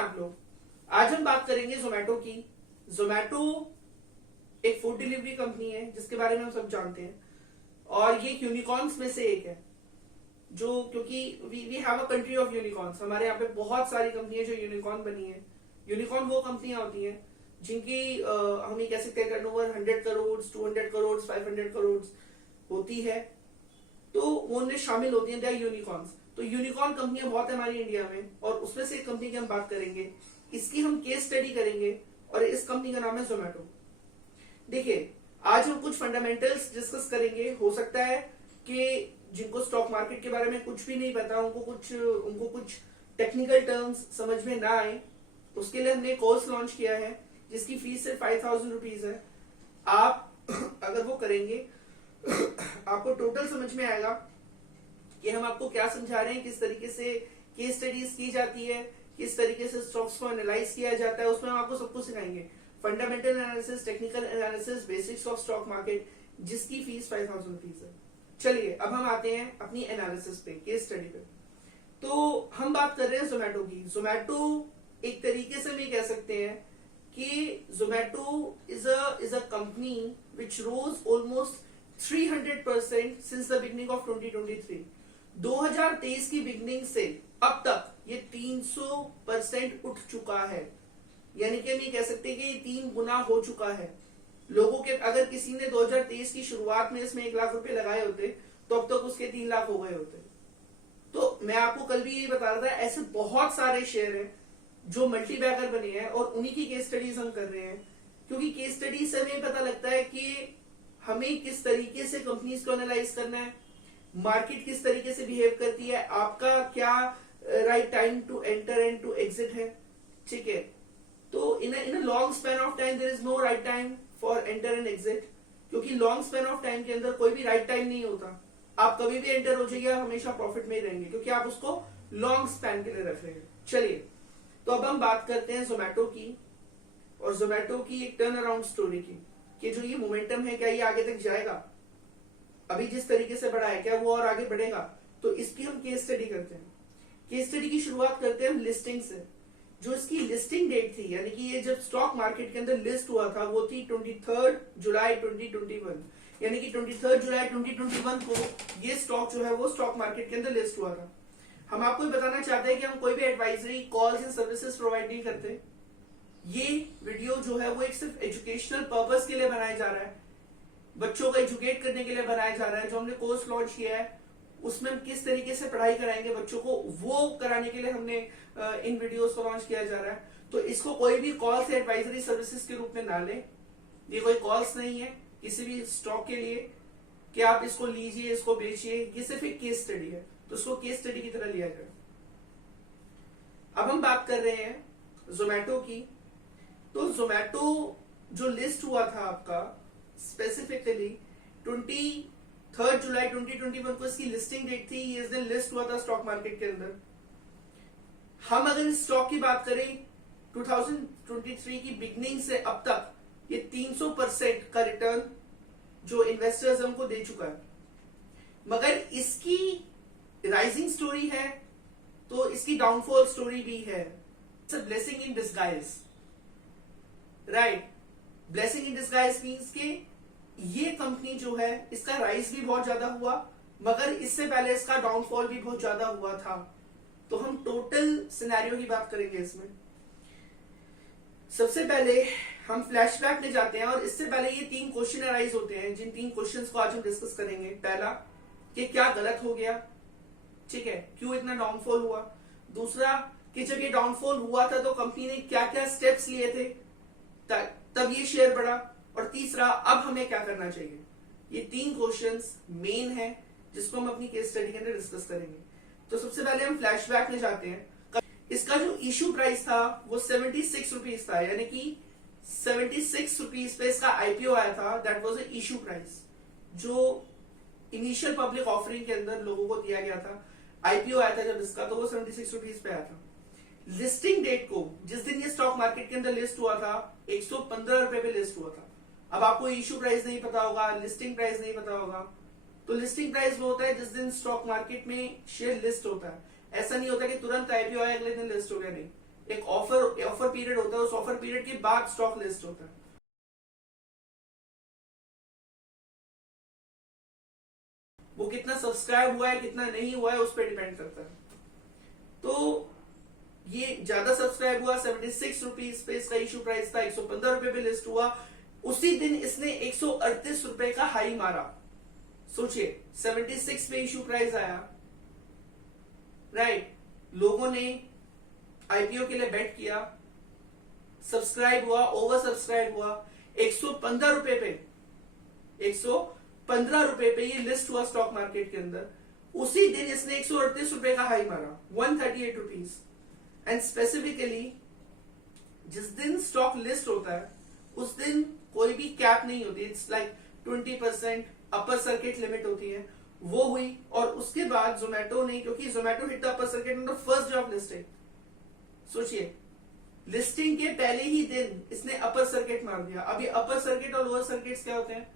आप लोग। आज हम बात करेंगे जोमेटो की। जोमेटो एक फूड डिलीवरी कंपनी है जिसके बारे में हम सब जानते हैं और ये यूनिकॉर्न्स में से एक है। जो क्योंकि we have a country of unicorns, हमारे यहाँ पे बहुत सारी कंपनियां जो यूनिकॉर्न बनी है। यूनिकॉर्न वो कंपनियां होती हैं जिनकी हम ये कह सकते हैं टर्नओवर 100 करोड़, 200 करोड़, 500 करोड़ होती है, तो वो उनमें शामिल होती हैं, दे आर यूनिकॉर्न्स। तो यूनिकॉर्न कंपनियां बहुत है हमारी इंडिया में और उसमें से एक कंपनी की हम बात करेंगे, इसकी हम केस स्टडी करेंगे और इस कंपनी का नाम है जोमेटो। देखिए, आज हम कुछ फंडामेंटल्स डिस्कस करेंगे। हो सकता है कि जिनको स्टॉक मार्केट के बारे में कुछ भी नहीं पता, उनको कुछ टेक्निकल टर्म्स समझ में ना आए। उसके लिए हमने कोर्स लॉन्च किया है जिसकी फीस सिर्फ 5000 रुपीज है। आप अगर वो करेंगे आपको टोटल समझ में आएगा कि हम आपको क्या समझा रहे हैं, किस तरीके से केस स्टडीज की जाती है, किस तरीके से स्टॉक्स को एनालाइज किया जाता है। उसमें हम आपको सब कुछ सिखाएंगे, fundamental analysis, technical analysis, basics of stock market, जिसकी फीस 5000 रुपीज है। चलिए अब हम आते हैं अपनी एनालिसिस पे, केस स्टडी पे। तो हम बात कर रहे हैं जोमेटो की। जोमेटो एक तरीके से हम ये कह सकते हैं कि Zomato is a company which rose almost 300% since the beginning of 2023। 2023 की बिगनिंग से अब तक ये 300% उठ चुका है। यानी कि हम ये कह सकते हैं कि ये 3 गुना हो चुका है। लोगों के अगर किसी ने 2023 की शुरुआत में इसमें 1 लाख रुपए लगाए होते तो अब तक उसके 3 लाख हो गए होते। तो मैं आपको कल भी ये बता रहा था, ऐसे बहुत सारे शेयर हैं जो मल्टी बैगर बने हैं और उन्हीं की केस स्टडीज हम कर रहे हैं, क्योंकि केस स्टडी से हमें पता लगता है कि हमें किस तरीके से कंपनीज को एनालाइज करना है, मार्केट किस तरीके से बिहेव करती है, आपका क्या right time to enter and to exit है। ठीक है, तो in a long span of time there is no right time for enter and exit, क्योंकि लॉन्ग स्पैन ऑफ टाइम के अंदर कोई भी राइट टाइम नहीं होता। आप कभी भी एंटर हो जाइए, हमेशा प्रॉफिट में ही रहेंगे, क्योंकि आप उसको लॉन्ग स्पैन के लिए रख रहे हैं। चलिए, तो अब हम बात करते हैं जोमेटो की और जोमेटो की एक टर्न अराउंड स्टोरी की, कि जो ये मोमेंटम है क्या ये आगे तक जाएगा, अभी जिस तरीके से बढ़ा है क्या वो और आगे बढ़ेगा। तो इसकी हम केस स्टडी करते हैं। केस स्टडी की शुरुआत करते हैं हम लिस्टिंग से। जो इसकी लिस्टिंग डेट थी, यानी कि ये जब स्टॉक मार्केट के अंदर लिस्ट हुआ था, वो थी 23 जुलाई 2021। यानी कि 23 जुलाई 2021 को ये स्टॉक जो है वो स्टॉक मार्केट के अंदर लिस्ट हुआ था। हम आपको बताना चाहते हैं कि हम कोई भी एडवाइजरी कॉल्स या सर्विसेज प्रोवाइड नहीं करते। ये वीडियो जो है वो एक सिर्फ एजुकेशनल पर्पस के लिए बनाया जा रहा है, बच्चों को एजुकेट करने के लिए बनाया जा रहा है। जो हमने कोर्स लॉन्च किया है उसमें हम किस तरीके से पढ़ाई कराएंगे बच्चों को, वो कराने के लिए हमने इन वीडियोस को लॉन्च किया जा रहा है। तो इसको कोई भी कॉल्स या एडवाइजरी सर्विसेज के रूप में ना ले। ये कोई कॉल्स नहीं है किसी भी स्टॉक के लिए कि आप इसको लीजिए, इसको बेचिए। ये सिर्फ एक केस स्टडी है, तो इसको केस स्टडी की तरह लिया जाए। अब हम बात कर रहे हैं जोमेटो की। तो जोमेटो जो लिस्ट हुआ था आपका स्पेसिफिकली 23 जुलाई 2021 को इसकी लिस्टिंग डेट थी। इस दिन लिस्ट हुआ था स्टॉक मार्केट के अंदर। हम अगर इस स्टॉक की बात करें 2023 की बिगनिंग से अब तक ये 300% का रिटर्न जो इन्वेस्टर्स हमको दे चुका है। मगर इसकी राइजिंग स्टोरी है तो इसकी डाउनफॉल स्टोरी भी है। It's a blessing in disguise, right. Blessing in disguise means के ये कंपनी जो है इसका राइज भी बहुत ज्यादा हुआ, मगर इससे पहले इसका डाउनफॉल भी बहुत ज्यादा हुआ था। तो हम टोटल सिनेरियो की बात करेंगे इसमें। सबसे पहले हम फ्लैशबैक में जाते हैं और इससे पहले ये 3 क्वेश्चन अराइज होते हैं, जिन 3 क्वेश्चंस को आज हम डिस्कस करेंगे। पहला कि क्या गलत हो गया, ठीक है, क्यों इतना डाउनफॉल हुआ। दूसरा कि जब ये डाउनफॉल हुआ था तो कंपनी ने क्या क्या स्टेप्स लिए थे तब ये शेयर बढ़ा। और तीसरा, अब हमें क्या करना चाहिए। ये 3 क्वेश्चंस मेन है जिसको हम अपनी केस स्टडी के अंदर डिस्कस करेंगे। तो सबसे पहले हम फ्लैशबैक में जाते हैं। इसका जो इशू प्राइस था वो 76 रुपीज था, यानी कि 76 रुपीज पे इसका आईपीओ आया था। That was a issue price जो इनिशियल पब्लिक ऑफरिंग के अंदर लोगों को दिया गया था। आईपीओ आया था जब इसका, तो वो 76 रुपीज पे आया था। लिस्टिंग डेट को, जिस दिन ये स्टॉक मार्केट के अंदर लिस्ट हुआ था, 115 रुपए पे लिस्ट हुआ था। अब आपको इशू प्राइस नहीं पता होगा, लिस्टिंग प्राइस नहीं पता होगा। तो लिस्टिंग प्राइस वो होता है जिस दिन स्टॉक मार्केट में शेयर लिस्ट होता है। ऐसा नहीं होता कि तुरंत आईपीओ आया अगले दिन लिस्ट हो गया, नहीं। एक ऑफर पीरियड होता है, उस ऑफर पीरियड के बाद स्टॉक लिस्ट होता है। वो कितना सब्सक्राइब हुआ है कितना नहीं हुआ है उस पर डिपेंड करता है। तो ये ज्यादा सब्सक्राइब हुआ 76 रुपीज पे, इसका इशू प्राइस था 115 रुपए पे लिस्ट हुआ। उसी दिन इसने 138 रुपए का हाई मारा। सोचिए 76 पे इशू प्राइस आया, राइट, लोगों ने आईपीओ के लिए बेट किया, सब्सक्राइब हुआ, ओवर सब्सक्राइब हुआ, 115 रुपए पे 115 रुपए पे ये लिस्ट हुआ स्टॉक मार्केट के अंदर। उसी दिन इसने 138 रुपए का हाई मारा, 138 रुपीज। एंड स्पेसिफिकली जिस दिन स्टॉक लिस्ट होता है उस दिन कोई भी कैप नहीं होती, it's like 20% upper circuit limit होती है, वो हुई। और उसके बाद जोमेटो ने, क्योंकि Zomato hit the upper circuit on the first day of listing, सोचिए लिस्टिंग के पहले ही दिन इसने अपर सर्किट मार दिया। अभी अपर सर्किट और लोअर सर्किट क्या होते हैं,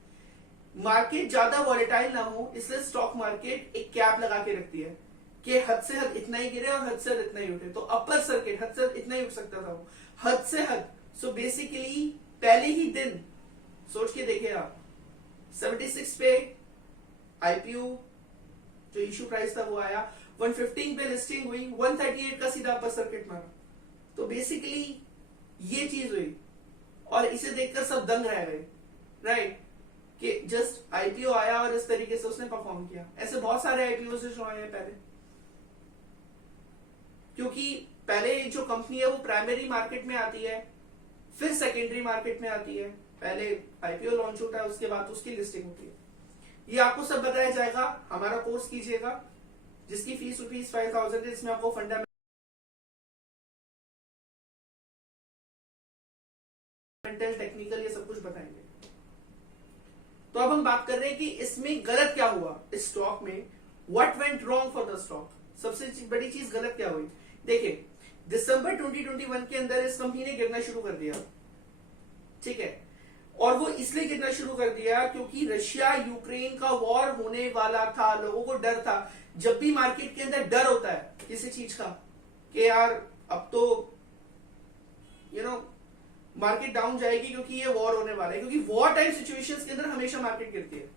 मार्केट ज्यादा वॉलेटाइल ना हो इसलिए स्टॉक मार्केट एक कैप लगा के रखती है कि हद से हद इतना ही गिरे और हद से हद इतना ही उठे। तो अपर सर्किट हद से हद इतना ही उठ सकता था, वो हद से हद। सो बेसिकली पहले ही दिन सोच के देखिए आप, 76 पे आईपीओ जो इशू प्राइस था वो आया, 115 पे लिस्टिंग हुई, 138 का सीधा अपर सर्किट मारा। तो बेसिकली ये चीज हुई और इसे देखकर सब दंग रह गए, राइट, कि जस्ट आईपीओ आया और इस तरीके से उसने परफॉर्म किया। ऐसे बहुत सारे आईपीओ से जो आए हैं पहले, क्योंकि पहले जो कंपनी है वो प्राइमरी मार्केट में आती है, फिर सेकेंडरी मार्केट में आती है। पहले आईपीओ लॉन्च होता है, उसके बाद उसकी लिस्टिंग होती है। ये आपको सब बताया जाएगा, हमारा कोर्स कीजिएगा जिसकी फीस ₹5,000 है, इसमें आपको फंडामेंटल टेक्निकल ये सब कुछ बताएंगे। तो अब हम बात कर रहे हैं कि इसमें गलत क्या हुआ, इस स्टॉक में what went wrong for the stock. सबसे बड़ी चीज गलत क्या हुई, देखिए दिसंबर 2021 के अंदर इस कंपनी ने गिरना शुरू कर दिया, ठीक है, और वो इसलिए गिरना शुरू कर दिया क्योंकि रशिया यूक्रेन का वॉर होने वाला था। लोगों को डर था। जब भी मार्केट के अंदर डर होता है किसी चीज का कि यार अब तो मार्केट डाउन जाएगी क्योंकि ये वॉर होने वाला है, क्योंकि वॉर टाइम सिचुएशंस के अंदर हमेशा मार्केट गिरती है।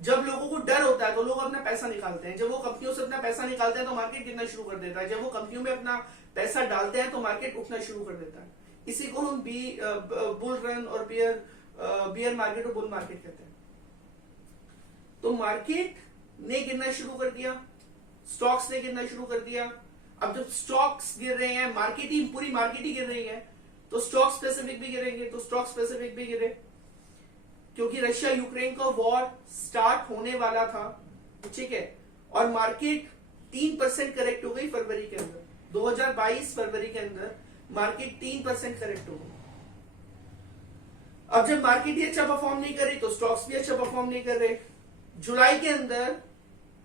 जब लोगों को डर होता है तो लोग अपना पैसा निकालते हैं, जब वो कंपनियों से अपना पैसा निकालते हैं तो मार्केट गिरना शुरू कर देता है, जब वो कंपनियों में अपना पैसा डालते हैं तो मार्केट उठना शुरू कर देता है। इसी को हम बुल रन और बियर मार्केट और बुल मार्केट कहते हैं। तो मार्केट ने गिरना शुरू कर दिया, स्टॉक्स ने गिरना शुरू कर दिया। अब जब स्टॉक्स गिर रहे हैं, मार्केट ही पूरी मार्केट ही गिर रही है, तो स्टॉक स्पेसिफिक भी गिरेंगे, तो स्टॉक स्पेसिफिक भी गिरे क्योंकि रशिया यूक्रेन का वॉर स्टार्ट होने वाला था, ठीक है। और मार्केट 3% करेक्ट हो गई फरवरी के अंदर, 2022 फरवरी के अंदर मार्केट 3% करेक्ट हो गई। अब जब मार्केट ही अच्छा परफॉर्म नहीं कर रही तो स्टॉक्स भी अच्छा परफॉर्म नहीं कर रहे। जुलाई के अंदर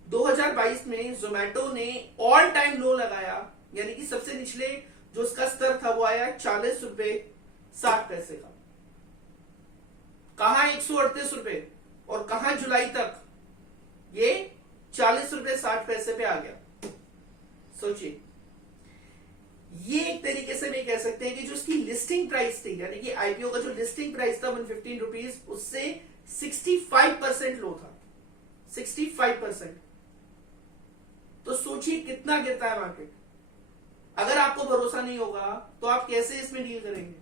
2022 में जोमेटो ने ऑल टाइम लो लगाया, यानी कि सबसे निचले जो उसका स्तर था वो आया 40 रुपए 60 पैसे का। कहां 138 रुपए और कहां जुलाई तक ये 40 रुपए 60 पैसे पे आ गया। सोचिए, ये एक तरीके से नहीं कह सकते हैं कि जो उसकी लिस्टिंग प्राइस थी, यानी कि आईपीओ का जो लिस्टिंग प्राइस था 115 रुपीज, उससे 65% लो था, 65%। तो सोचिए कितना गिरता है मार्केट। अगर आपको भरोसा नहीं होगा तो आप कैसे इसमें डील करेंगे?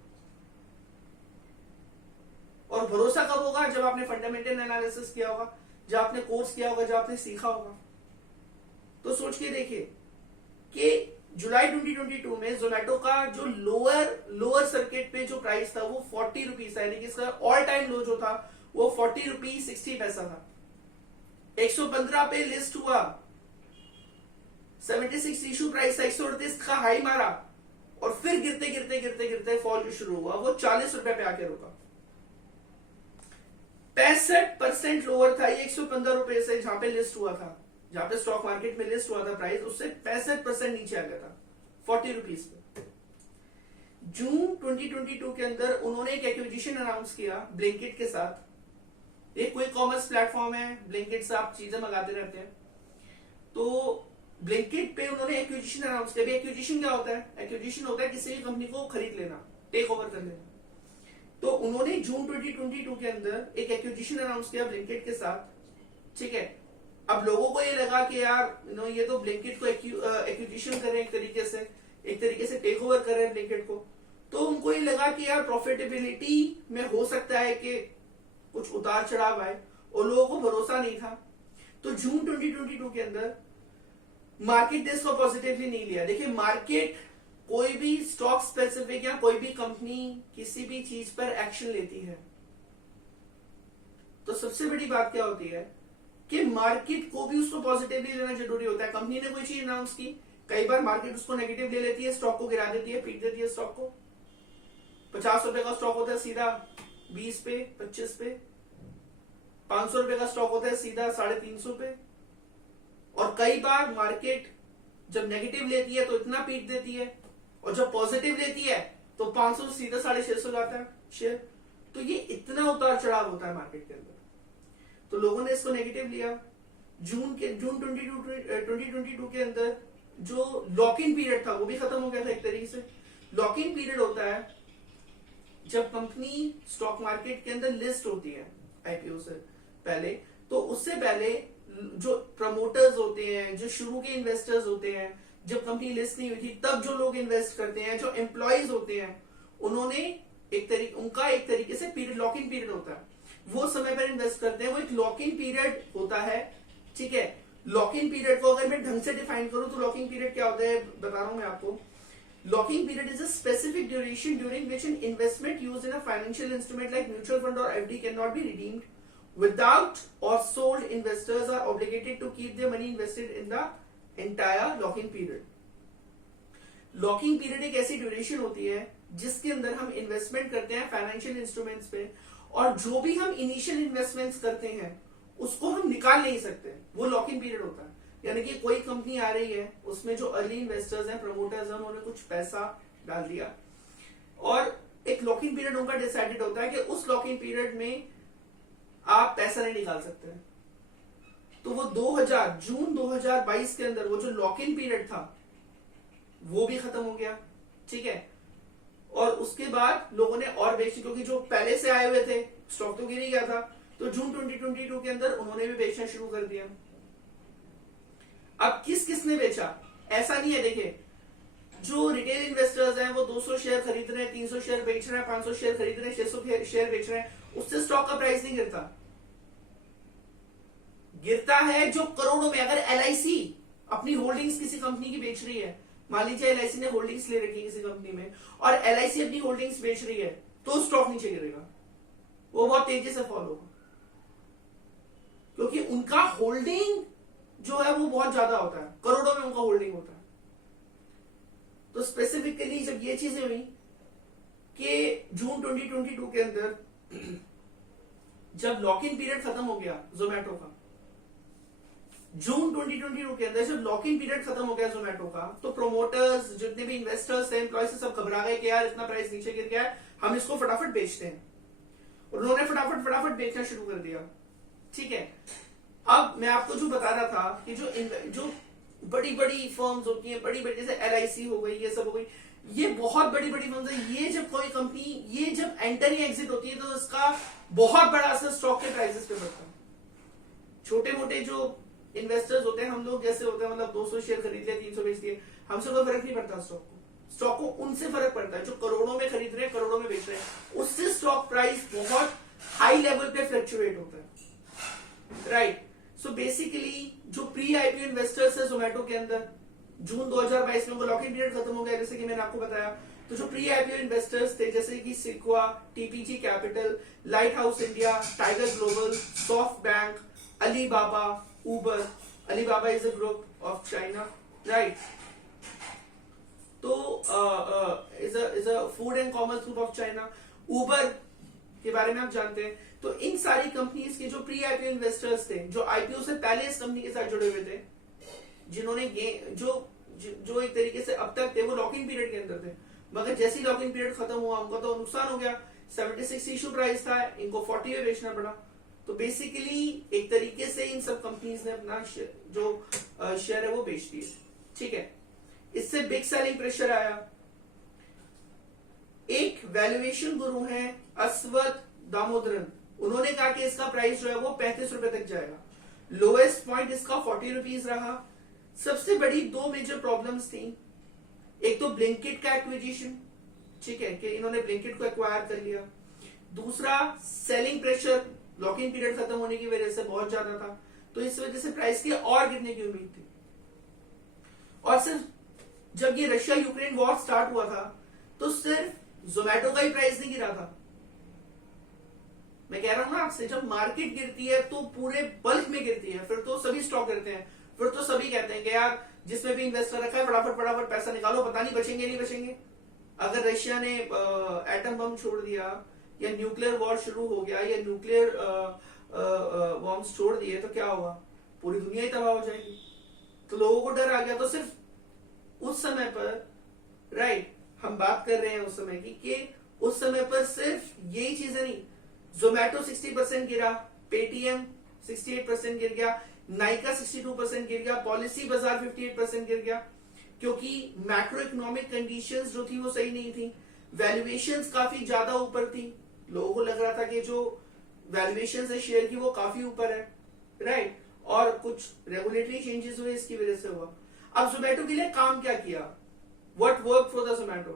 और भरोसा कब होगा? जब आपने फंडामेंटल एनालिसिस किया होगा, जब आपने कोर्स किया होगा, जब आपने सीखा होगा। तो सोच के देखिए कि जुलाई 2022 में जोमेटो का जो लोअर सर्किट पे जो प्राइस था वो 40 रुपीज था, यानी कि इसका ऑल टाइम लो जो था वो 40 रुपीज 60 पैसा था। 115 पे लिस्ट हुआ, 76 इशू प्राइस था, 138 का हाई मारा और फिर गिरते गिरते गिरते गिरते फॉल शुरू हुआ, वो 40 रुपए पे आके रुका। 65% लोअर था ये 115 रुपए से, जहां पे लिस्ट हुआ था, जहां पे स्टॉक मार्केट में लिस्ट हुआ था प्राइस, उससे 65% नीचे आ गया था 40 रुपीज पे। जून 2022 के अंदर उन्होंने एक एक्विजिशन अनाउंस किया ब्लिंकिट के साथ। एक कोई कॉमर्स प्लेटफॉर्म है, ब्लिंकिट से आप चीजें मंगाते रहते हैं। तो ब्लिंकिट पे उन्होंने एक्विजिशन अनाउंस किया। एक्विजिशन क्या होता है? एक्विजिशन होता है किसी भी कंपनी को खरीद लेना, टेक ओवर कर लेना। तो उन्होंने जून 2022 के अंदर एक एक्विजिशन अनाउंस किया ब्लिंकिट के साथ, ठीक है। अब लोगों को ये लगा कि यार ये तो ब्लिंकिट को एक्विजिशन कर रहे हैं, एक तरीके से टेक ओवर कर रहे हैं ब्लिंकिट को। तो उनको ये लगा कि यार प्रॉफिटेबिलिटी में हो सकता है कि कुछ उतार चढ़ाव आए, और लोगों को भरोसा नहीं था। तो जून 2022 के अंदर मार्केट ने इसको पॉजिटिवली नहीं लिया। देखिए, मार्केट कोई भी स्टॉक स्पेसिफिक या कोई भी कंपनी किसी भी चीज पर एक्शन लेती है, तो सबसे बड़ी बात क्या होती है कि मार्केट को भी उसको पॉजिटिवली लेना जरूरी होता है। कंपनी ने कोई चीज अनाउंस की, कई बार मार्केट उसको नेगेटिव ले लेती है, स्टॉक को गिरा देती है, पीट देती है स्टॉक को। 50 रुपए का स्टॉक होता है सीधा 20 पे, 25 पे। 500 रुपए का स्टॉक होता है सीधा 350 पे। और कई बार मार्केट जब नेगेटिव लेती है तो इतना पीट देती है, और जब पॉजिटिव लेती है तो 500 सीधा 650 जाता है शेयर। तो ये इतना उतार चढ़ाव होता है मार्केट के अंदर। तो लोगों ने इसको नेगेटिव लिया। जून 2022 के अंदर जो लॉक इन पीरियड था वो भी खत्म हो गया था एक तरीके से। लॉक इन पीरियड होता है जब कंपनी स्टॉक मार्केट के अंदर लिस्ट होती है आईपीओ से पहले। तो उससे पहले जो प्रमोटर्स होते हैं, जो शुरू के इन्वेस्टर्स होते हैं, जब कंपनी लिस्ट नहीं हुई थी तब जो लोग इन्वेस्ट करते हैं, जो एम्प्लॉयज होते हैं, उन्होंने उनका एक तरीके से पीरियड, लॉक इन पीरियड होता है, वो समय पर इन्वेस्ट करते हैं। वो एक लॉक इन पीरियड होता है, ठीक है। लॉक इन पीरियड को अगर मैं ढंग से डिफाइन करूं तो लॉक इन पीरियड क्या होता है बता रहा हूं मैं आपको। Locking period is a specific duration during which an investment used in a financial instrument like mutual fund और FD can not be redeemed without or sold. Investors are obligated to keep their money invested in the entire locking period. Locking period एक ऐसी duration होती है जिसके अंदर हम investment करते हैं फाइनेंशियल इंस्ट्रूमेंट्स पे, और जो भी हम इनिशियल इन्वेस्टमेंट्स करते हैं उसको हम निकाल नहीं सकते, वो लॉकिंग पीरियड होता है। यानी कि कोई कंपनी आ रही है, उसमें जो अर्ली इन्वेस्टर्स हैं, प्रमोटर्स हैं, उन्होंने कुछ पैसा डाल दिया, और एक लॉकिंग पीरियड उनका डिसाइडेड होता है कि उस लॉकिंग पीरियड में आप पैसा नहीं निकाल सकते। तो वो जून 2022 के अंदर वो जो लॉक इन पीरियड था वो भी खत्म हो गया, ठीक है। और उसके बाद लोगों ने और बेची, क्योंकि जो पहले से आए हुए थे स्टॉक तो गिर ही गया था। तो जून 2022 के अंदर उन्होंने भी बेचना शुरू कर दिया। अब किसने बेचा ऐसा नहीं है। देखिए, जो रिटेल इन्वेस्टर्स हैं वो 200 शेयर खरीद रहे हैं, 300 शेयर बेच रहे हैं, 500 शेयर खरीद रहे हैं, 600 शेयर बेच रहे हैं, उससे स्टॉक का प्राइस नहीं गिरता। गिरता है जो करोड़ों में। अगर एलआईसी अपनी होल्डिंग्स किसी कंपनी की बेच रही है, मान लीजिए एलआईसी ने होल्डिंग्स ले रखी है किसी कंपनी में, और एलआईसी अपनी होल्डिंग्स बेच रही है, तो स्टॉक नीचे गिरेगा, वो बहुत तेजी से फॉल होगा, क्योंकि उनका होल्डिंग जो है वो बहुत ज्यादा होता है, करोड़ों में उनका होल्डिंग होता है। तो स्पेसिफिकली जब ये चीजें हुई कि जून 2022 के अंदर जब लॉक इन पीरियड खत्म हो गया जोमेटो का, जून 2022 के अंदर जब लॉक इन पीरियड खत्म हो गया जोमेटो का, तो प्रोमोटर्स, जितने भी इन्वेस्टर्स थे, एम्प्लॉयज, सब घबरा गए कि यार इतना प्राइस नीचे गिर गया है, हम इसको फटाफट बेचते हैं। उन्होंने फटाफट बेचना शुरू कर दिया, ठीक है। अब मैं आपको जो बता रहा था कि जो बड़ी बड़ी फर्म्स होती हैं, बड़ी बड़ी, जैसे एलआईसी हो गई, ये सब हो गई, ये बहुत बड़ी बड़ी फर्म्स है। ये जब कोई कंपनी ये जब एंटर या एग्जिट होती है तो इसका बहुत बड़ा असर स्टॉक के प्राइसेस पे पड़ता है। छोटे मोटे जो इन्वेस्टर्स होते हैं, हम लोग जैसे होते हैं, मतलब 200 शेयर खरीद लिया, 300 बेच दिए, हमसे कोई फर्क नहीं पड़ता स्टॉक को उनसे फर्क पड़ता है जो करोड़ों में खरीद रहे हैं, करोड़ों में बेच रहे हैं, उससे स्टॉक प्राइस बहुत हाई लेवल पे फ्लक्चुएट होता है, राइट। सो बेसिकली जो प्री आईपीओ इन्वेस्टर्स है जोमेटो के अंदर, जून 2022 में लॉक इन पीरियड खत्म हो गया, जैसे कि मैंने आपको बताया। तो जो प्री आईपीओ इन्वेस्टर्स थे, जैसे कि Sequoia, TPG capital, Lighthouse India, Tiger Global, SoftBank, Alibaba, Uber, Alibaba is a group of China, right. तो is a food and commerce group of China. Uber के बारे में आप जानते हैं। तो इन सारी कंपनीज के जो प्री आईपीओ इन्वेस्टर्स थे, जो आईपीओ से पहले इस कंपनी के साथ जुड़े हुए थे, जिन्होंने जो एक तरीके से अब तक थे वो लॉक इन पीरियड के अंदर थे, मगर जैसे ही लॉक इन पीरियड खत्म हुआ उनका तो नुकसान हो गया। 76 इशू प्राइस था, इनको 40 में बेचना पड़ा। तो बेसिकली एक तरीके से इन सब कंपनीज ने अपना जो शेयर है वो बेच दिए। ठीक है, इससे बिग सेलिंग प्रेशर आया। एक वैल्यूएशन गुरु हैं अस्वत दामोदरन, उन्होंने कहा कि इसका प्राइस जो है वो 35 रुपए तक जाएगा। लोएस्ट पॉइंट इसका 40 रुपीज रहा। सबसे बड़ी दो मेजर प्रॉब्लम्स थी, एक तो ब्लिंकिट का एक्विजिशन, ठीक है, कि इन्होंने ब्लिंकिट को एक्वायर कर लिया। दूसरा सेलिंग प्रेशर, लॉकिंग पीरियड खत्म होने की वजह से बहुत ज्यादा था, तो इस वजह से प्राइस के और गिरने की उम्मीद थी। और सिर्फ जब ये रशिया यूक्रेन वॉर स्टार्ट हुआ था तो सिर्फ जोमेटो का ही प्राइस नहीं गिरा था। मैं कह रहा हूं ना आपसे, जब मार्केट गिरती है तो पूरे बल्क में गिरती है, फिर तो सभी स्टॉक गिरते हैं, फिर तो सभी कहते हैं कि यार जिसमें भी इन्वेस्टर रखा है फटाफट फटाफट पैसा निकालो, पता नहीं बचेंगे नहीं बचेंगे। अगर रशिया ने एटम बम छोड़ दिया या न्यूक्लियर वॉर शुरू हो गया या न्यूक्लियर बॉम्ब छोड़ दिए तो क्या होगा, पूरी दुनिया ही तबाह हो जाएगी। तो लोगों को डर आ गया। तो सिर्फ उस समय पर, राइट, हम बात कर रहे हैं उस समय की कि उस समय पर सिर्फ यही चीजें नहीं, जोमेटो 60% गिरा, पेटीएम 68% गिर गया, नाइका 62% गिर गया, पॉलिसी बाजार 58% गिर गया, क्योंकि मैक्रो इकोनॉमिक कंडीशंस जो थी वो सही नहीं थी। वैल्यूएशंस काफी ज्यादा ऊपर थी, लोगों को लग रहा था कि जो वैल्यूएशंस है शेयर की वो काफी ऊपर है, राइट, और कुछ रेगुलेटरी चेंजेस हुए, इसकी वजह से हुआ। अब जोमेटो के लिए काम क्या किया, what work for the Zomato,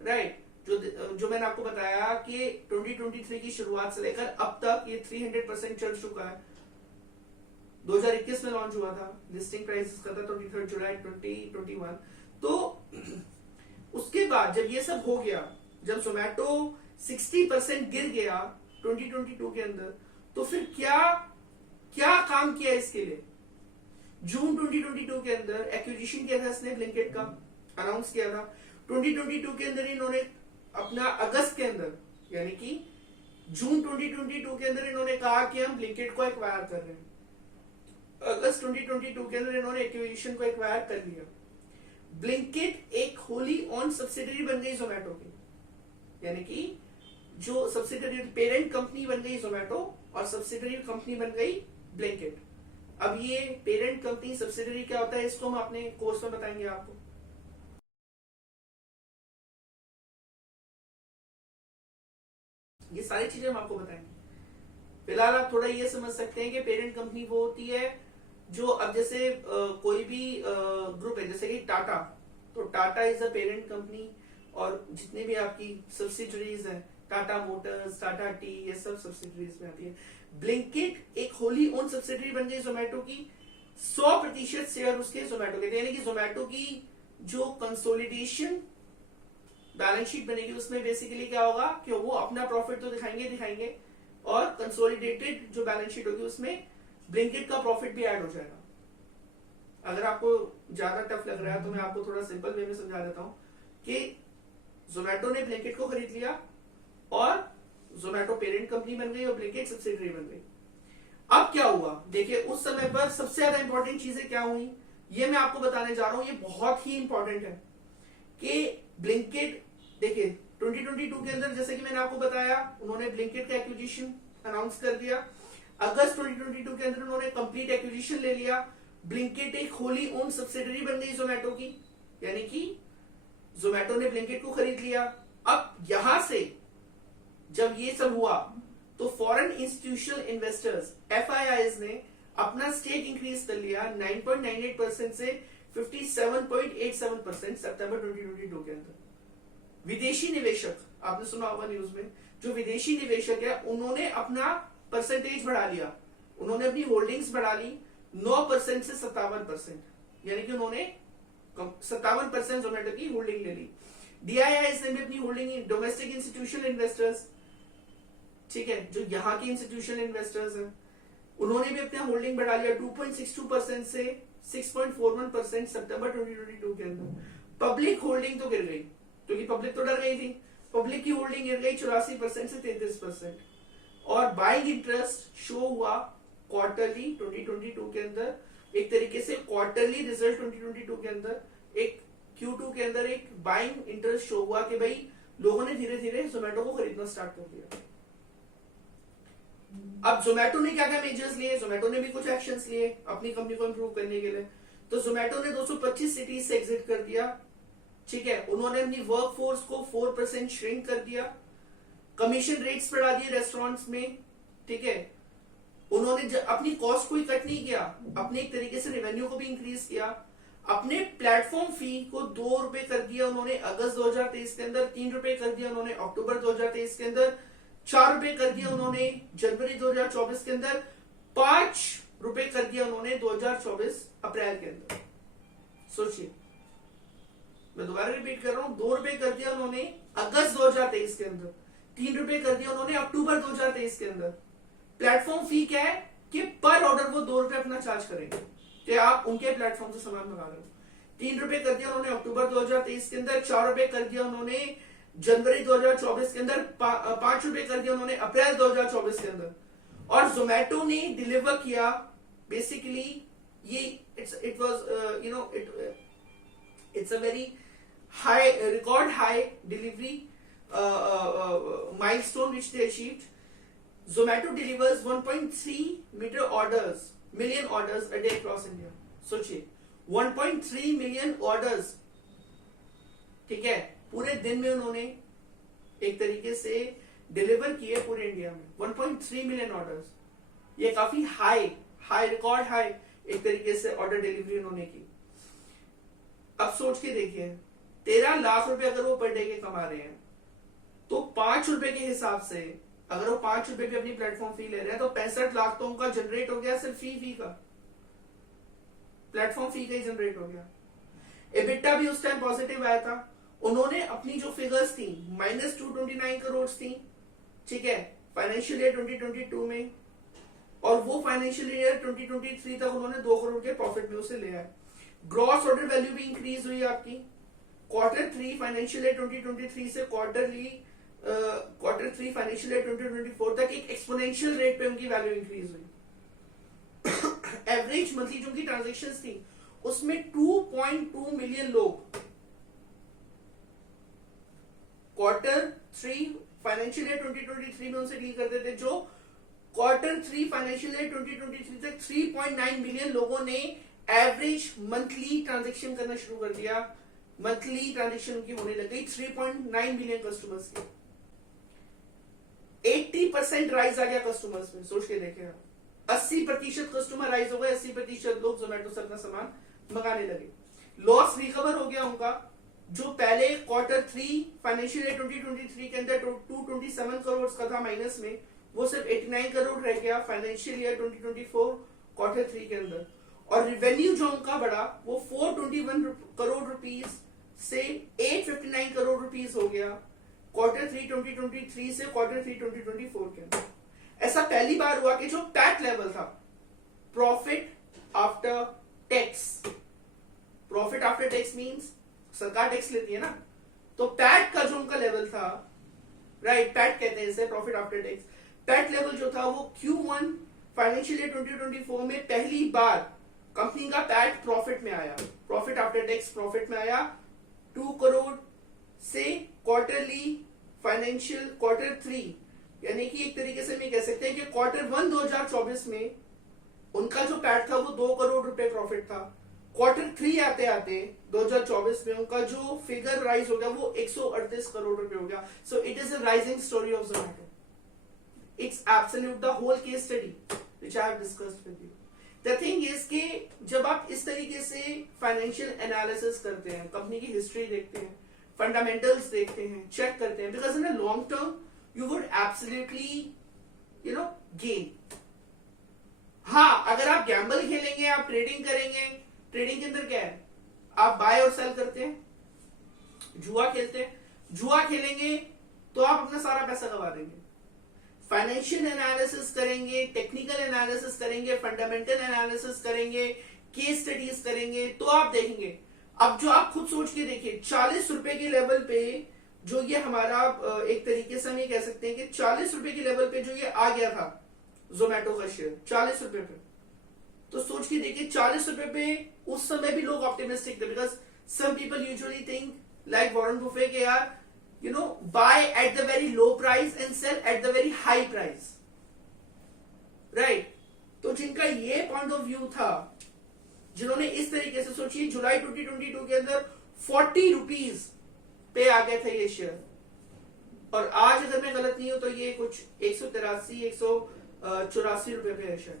right, जो मैंने आपको बताया कि 2023 की शुरुआत से लेकर अब तक ये 300% चल चुका है। 2021 में लॉन्च हुआ था, लिस्टिंग प्राइस इसका था 23 जुलाई 2021। तो उसके बाद जब ये सब हो गया, जब जोमेटो 60% गिर गया 2022 के अंदर, तो फिर क्या काम किया इसके लिए। जून 2022 के अंदर एक्विजिशन किया था इसने ब्लिंकिट का, अनाउंस किया था। 2022 के अंदर इन्होंने अपना अगस्त के अंदर, यानी कि जून 2022 के अंदर इन्होंने कहा कि हम ब्लिंकिट को एक्वायर कर रहे हैं। अगस्त 2022 के अंदर इन्होंने एक्विजिशन को एक्वायर कर लिया। ब्लिंकिट एक होली ऑन सब्सिडरी बन गई जोमेटो की, यानी कि जो सब्सिडरी पेरेंट कंपनी बन गई जोमेटो और सब्सिडरी कंपनी बन गई ब्लिंकिट। अब ये पेरेंट कंपनी सब्सिडरी क्या होता है इसको हम अपने कोर्स में बताएंगे आपको। ये सारी चीजें हम आपको बताएंगे। फिलहाल आप थोड़ा ये समझ सकते हैं कि पेरेंट कंपनी वो होती है जो, अब जैसे कोई भी ग्रुप है, जैसे कि टाटा, तो Tata is a parent company, और जितने भी आपकी सब्सिडरीज हैं, टाटा मोटर्स, टाटा टी, ये सब सब्सिडरीज में आती है। ब्लिंकिट एक होली ओन सब्सिडरी बन गई जोमेटो की, 100% शेयर उसके जोमेटो के थे, यानी कि जोमेटो की जो कंसोलिडेशन बैलेंस शीट बनेगी उसमें बेसिकली क्या होगा कि वो अपना प्रॉफिट तो दिखाएंगे और कंसोलिडेटेड जो बैलेंस शीट होगी उसमें ब्लिंकिट का प्रॉफिट भी ऐड हो जाएगा। अगर आपको ज्यादा टफ लग रहा है तो मैं आपको थोड़ा सिंपल वे में समझा देता हूं कि जोमेटो ने ब्लिंकिट को खरीद लिया और जोमेटो पेरेंट कंपनी बन गई और ब्लिंकिट सब्सिडरी बन गई। अब क्या हुआ, देखिए उस समय पर सबसे ज्यादा इंपॉर्टेंट चीजें क्या हुई ये मैं आपको बताने जा रहा हूं। ये बहुत ही इंपॉर्टेंट है कि ब्लिंकिट, देखिए 2022 के अंदर जैसे कि मैंने आपको बताया, उन्होंने ब्लिंकिट का एक्विजिशन अनाउंस कर दिया। अगस्त 2022 के अंदर उन्होंने कंप्लीट एक्विजिशन ले लिया। ब्लिंकिट एक होली ओन सब्सिडरी बन गई जोमेटो की, यानी कि जोमेटो ने ब्लिंकिट को खरीद लिया। अब यहां से जब ये सब हुआ तो फॉरेन इंस्टीट्यूशनल इन्वेस्टर्स FIIs ने अपना स्टेक इंक्रीज कर लिया 9.98% से 57.87% सितंबर 2022 के अंदर। विदेशी निवेशक, आपने सुना होगा न्यूज में, जो विदेशी निवेशक है उन्होंने अपना परसेंटेज बढ़ा लिया, उन्होंने अपनी होल्डिंग्स बढ़ा ली 9% से 57%, यानी कि उन्होंने 57% जोमेटो की होल्डिंग ले ली। DIIs ने भी अपनी होल्डिंग, डोमेस्टिक इंस्टीट्यूशनल इन्वेस्टर्स, ठीक है, जो यहाँ के इंस्टीट्यूशनल इन्वेस्टर्स हैं, उन्होंने भी अपना होल्डिंग बढ़ा लिया 2.62% से 6.41% सितंबर 2022 के अंदर। पब्लिक होल्डिंग तो गिर गई क्योंकि पब्लिक तो डर गई थी, पब्लिक की होल्डिंग गिर गई 84% से 33%। और बाइंग इंटरेस्ट शो हुआ क्वार्टरली 2022 के अंदर, एक तरीके से क्वार्टरली रिजल्ट 2022 के अंदर, एक Q2 के अंदर एक बाइंग इंटरेस्ट शो हुआ कि भाई लोगों ने धीरे धीरे जोमेटो को खरीदना स्टार्ट कर दिया। अब जोमेटो ने क्या क्या मेजर्स लिए, जोमेटो ने भी कुछ एक्शंस लिए अपनी कंपनी को इंप्रूव करने के लिए। तो जोमेटो ने 225 सिटीज से एग्जिट कर दिया, ठीक है। उन्होंने अपनी वर्कफोर्स को 4% श्रिंक कर दिया, कमीशन रेट्स बढ़ा दिए रेस्टोरेंट्स में, ठीक है। उन्होंने अपनी कॉस्ट को ही कट नहीं किया, अपने एक तरीके से रेवेन्यू को भी इंक्रीज किया। अपने प्लेटफॉर्म फी को 2 रुपए कर दिया उन्होंने अगस्त 2023 के अंदर, 3 रुपए कर दिया उन्होंने अक्टूबर 2023 के अंदर, 4 रुपए कर दिया उन्होंने जनवरी 2024 के अंदर, 5 रुपए कर दिया उन्होंने 2024 अप्रैल के अंदर। सोचिए, मैं दोबारा रिपीट कर रहा हूं, 2 रुपए कर दिया उन्होंने अगस्त 2023 के अंदर, 3 रुपए कर दिया उन्होंने अक्टूबर 2023 के अंदर। प्लेटफॉर्म फी क्या है कि पर ऑर्डर वो 2 रुपए अपना चार्ज करेंगे कि आप उनके प्लेटफॉर्म से सामान मंगा रहे हो। 3 रुपए कर दिया उन्होंने अक्टूबर 2023 के अंदर, 4 रुपए कर दिया उन्होंने जनवरी 2024 के अंदर, 5 रुपए कर दिया उन्होंने अप्रैल 2024 के अंदर। और जोमेटो ने डिलीवर किया बेसिकली ये it was it's a very high record high delivery milestone which they achieved. Zomato delivers 1.3 million orders a day across India. सोचिए 1.3 million orders, ठीक है, पूरे दिन में उन्होंने एक तरीके से डिलीवर किए पूरे इंडिया में 1.3 मिलियन ऑर्डर्स। ये काफी हाई रिकॉर्ड हाई एक तरीके से ऑर्डर डिलीवरी उन्होंने की। अब सोच के देखिए 13 लाख रुपए अगर वो पर डे के कमा रहे हैं तो 5 रुपए के हिसाब से अगर वो 5 रुपए की अपनी प्लेटफॉर्म फी ले रहे हैं तो 65 लाख तो उनका जनरेट हो गया सिर्फ फी का, प्लेटफॉर्म फी का ही जनरेट हो गया। एबिटा भी उस टाइम पॉजिटिव आया था। उन्होंने अपनी जो फिगर्स थी -229 करोड़ थी, ठीक है, फाइनेंशियल ईयर 2022 में, और वो फाइनेंशियल ईयर 2023 तक उन्होंने 2 करोड़ के प्रॉफिट भी उसे ले आए। ग्रॉस ऑर्डर वैल्यू भी इंक्रीज हुई आपकी Q3 फाइनेंशियल ईयर 2023 से Q3 फाइनेंशियल ईयर 2024 तक एक एक्सपोनेंशियल रेट पे उनकी वैल्यू इंक्रीज हुई। एवरेज मंथली जो उनकी ट्रांजैक्शंस थी उसमें 2.2 मिलियन लोग Q3 फाइनेंशियल ईयर 2023 में उनसे डील करते थे, जो Q3 फाइनेंशियल ईयर 2023 तक 3.9 मिलियन लोगों ने एवरेज मंथली ट्रांजैक्शन करना शुरू कर दिया। मंथली ट्रांजैक्शन की होने लग गई 3.9 मिलियन कस्टमर्स की। 80% राइज आ गया कस्टमर्स में, सोच के देखें आप, 80% कस्टमर राइज हो गए, 80% लोग जोमेटो से अपना सामान मंगाने लगे। लॉस रिकवर हो गया उनका, जो पहले Q3 फाइनेंशियल ईयर 2023 के अंदर 227 करोड़ का था माइनस में, वो सिर्फ 89 करोड़ रह गया फाइनेंशियल ईयर 2024 Q3 के अंदर। और रेवेन्यू जो उनका बढ़ा वो 421 करोड़ रुपीस से 859 करोड़ रुपीस हो गया Q3 2023 से Q3 2024 के अंदर। ऐसा पहली बार हुआ कि जो पैट लेवल था, profit after tax, profit after tax means सरकार टैक्स लेती है ना, तो पैट का जो उनका लेवल था, राइट, पैट कहते हैं इसे, profit after tax, PAT level जो था वो Q1 फाइनेंशियल ईयर 2024 में पहली बार कंपनी का पैट प्रॉफिट में आया, प्रॉफिट आफ्टर टैक्स प्रॉफिट में आया 2 करोड़ से क्वार्टरली फाइनेंशियल Q3, यानी कि एक तरीके से मैं कह सकते हैं कि Q1 2024 में उनका जो पैट था वो 2 करोड़ रुपए प्रॉफिट था। Q3 आते आते 2024 में उनका जो फिगर राइज हो गया वो 138 करोड़ रुपए हो गया। So it is a rising story of Zomato. It's absolute the whole case study which I have discussed with you. The thing is कि जब आप इस तरीके से फाइनेंशियल एनालिसिस करते हैं, कंपनी की हिस्ट्री देखते हैं, फंडामेंटल्स देखते हैं, चेक करते हैं, because in a long term you would absolutely gain. हाँ, अगर आप गैम्बल खेलेंगे, आप ट्रेडिंग करेंगे, ट्रेडिंग के अंदर क्या है, आप बाय और सेल करते हैं, जुआ खेलते हैं, जुआ खेलेंगे तो आप अपना सारा पैसा गवा देंगे। फाइनेंशियल एनालिसिस करेंगे, टेक्निकल एनालिसिस करेंगे, फंडामेंटल एनालिसिस करेंगे, केस स्टडीज करेंगे, तो आप देखेंगे। अब जो आप खुद सोच के देखिए, 40 रुपए के लेवल पे जो ये हमारा एक तरीके से हम ये कह सकते हैं कि 40 रुपए के लेवल पे जो ये आ गया था जोमेटो का शेयर 40 रुपए पे, तो सोच के देखिए 40 रुपए पे उस समय भी लोग ऑप्टिमिस्टिक थे, because some people usually think like Warren Buffett के यार buy at the very low price and sell at the very high price. Right. तो जिनका ये पॉइंट ऑफ व्यू था, जिन्होंने इस तरीके से सोची, जुलाई 2022 के अंदर 40 रुपीज पे आ गया था ये शेयर, और आज अगर मैं गलत नहीं हूं तो ये कुछ 184 रुपए पे है शेयर।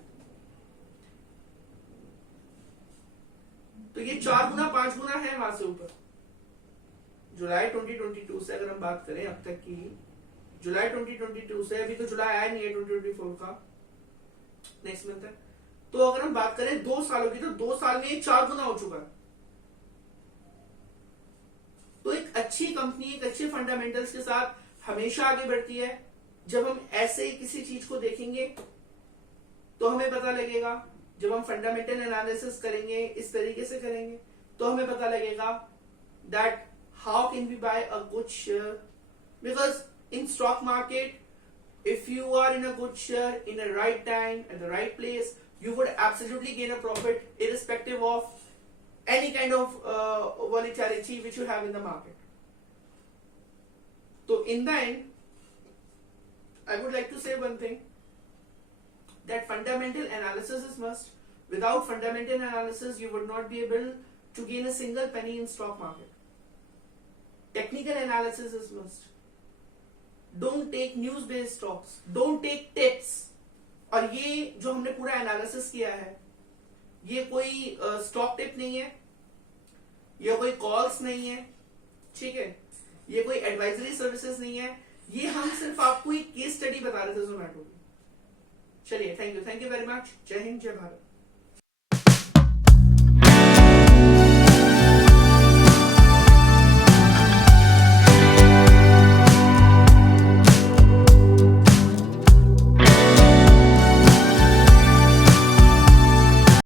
तो ये 4 गुना 5 गुना है वहां से ऊपर। जुलाई 2022 से अगर हम बात करें अब तक की, जुलाई 2022 से, अभी तो जुलाई आया नहीं है 2024 का, नेक्स्ट मंथ है, तो अगर हम बात करें 2 सालों की, तो 2 साल में 4 गुना हो चुका है। तो एक अच्छी कंपनी एक अच्छे फंडामेंटल्स के साथ हमेशा आगे बढ़ती है। जब हम ऐसे ही किसी चीज को देखेंगे तो हमें पता लगेगा, जब हम फंडामेंटल एनालिसिस करेंगे, इस तरीके से करेंगे, तो हमें पता लगेगा that how can we buy a good share, because in stock market if you are in a good share in a right time at the right place, you would absolutely gain a profit irrespective of any kind of volatility which you have in the market. So in the end, I would like to say one thing, that fundamental analysis is must. Without fundamental analysis, you would not be able to gain a single penny in stock market. Technical analysis is must. Don't take news based stocks, don't take tips. और ये जो हमने पूरा analysis किया है, ये कोई stock tip नहीं है, ये कोई कॉल्स नहीं है, ठीक है, ये कोई एडवाइजरी सर्विसेज नहीं है, ये हम सिर्फ आपको एक केस स्टडी बता रहे थे जोमैटो की। चलिए, थैंक यू वेरी मच। जय हिंद, जय भारत।